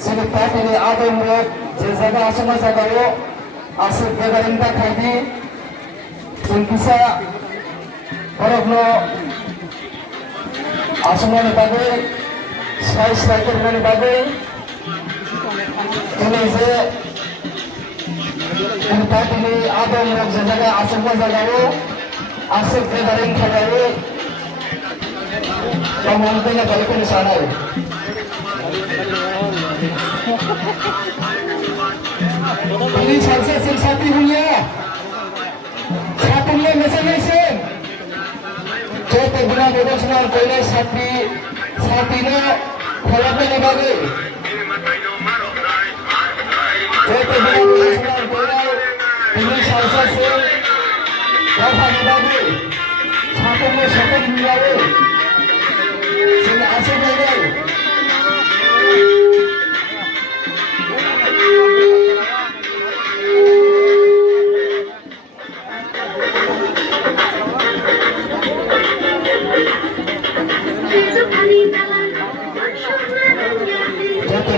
Sekretaris Adam Road, jaga asal jaga asal gathering tak haji, sungkisa orang lo asal mana bagai, sai mana bagai, ini je sekretaris Adam Road jaga asal jaga asal gathering tak haji, kamu mungkin kalau pun sana. Ini salsa sensasi punya. Satu lagi mesin. Jadi guna profesional koilai sapi na kalau ni bagi. Jadi guna profesional koilai ini salsa sen apa ni bagi. Satu punya. Sini asal bagi.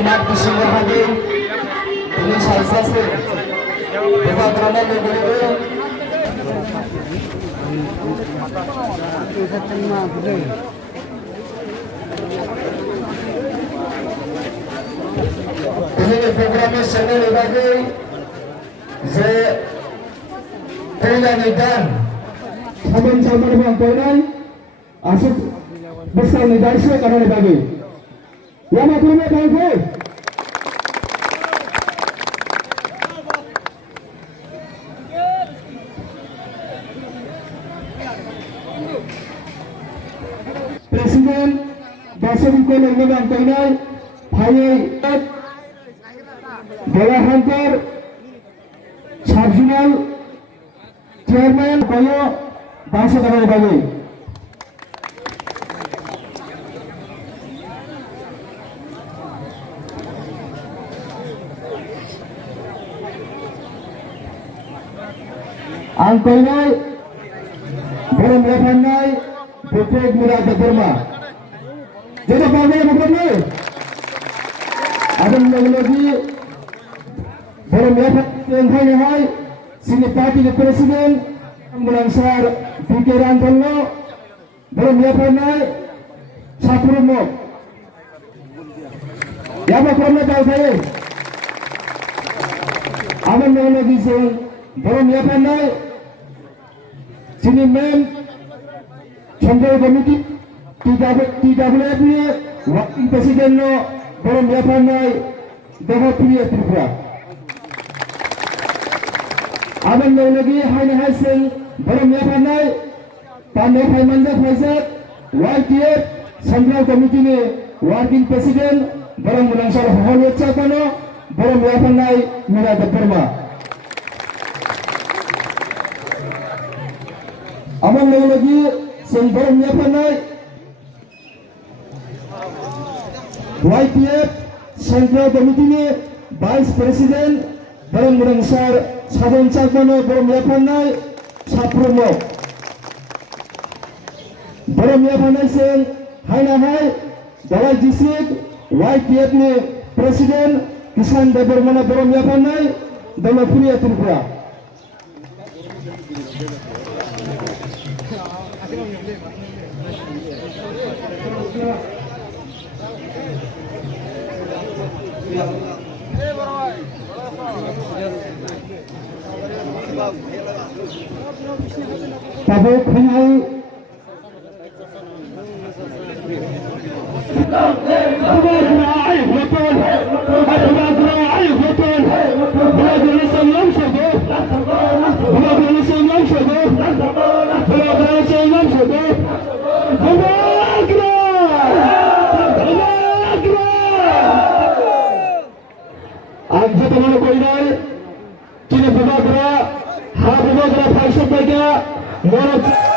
Nak bersama hadir ini salsa se dekat kerana berdua ini program channel lagi je pilihan dan saban bang koinai asuk besar negara kerana bagi yang macam mana bang Presiden Basudiko Nirmala Koinai Bhai Bela Hunter Subregional Chairman Koyo Basudiko Bagi Angkoinai Belum Lepanai Putri Murad Dharma. Jadi bagaimana ada lagi belum dapat yang hai sini parti presiden melansar pikiran dulu belum dapat naik sapurmo. Yang apa tahu saya? Ada lagi belum dapat naik sini mem Central Committee TWF ni Wakil Presiden no belum diapanai Dewan Pilihan Tripura. Aman lagi hanya hasil belum diapanai Pandai Manjat Faizat YTF Central Committee ni Wakil Presiden belum melangsar Holwat Cakano belum diapanai Murad Dharma. Aman lagi Sebelum diapanai YTF Central Committee ni Vice President belum melangsar Sabun Cakmano belum diapanai Sapurmo belum diapanai sen hai Dawai District YTF ni Presiden Kisan Debarmana belum diapanai Dewan Pilihan Tripura. Tabuk Hinai Bela kini bumagra, ha bumagra Faisal Bey'e,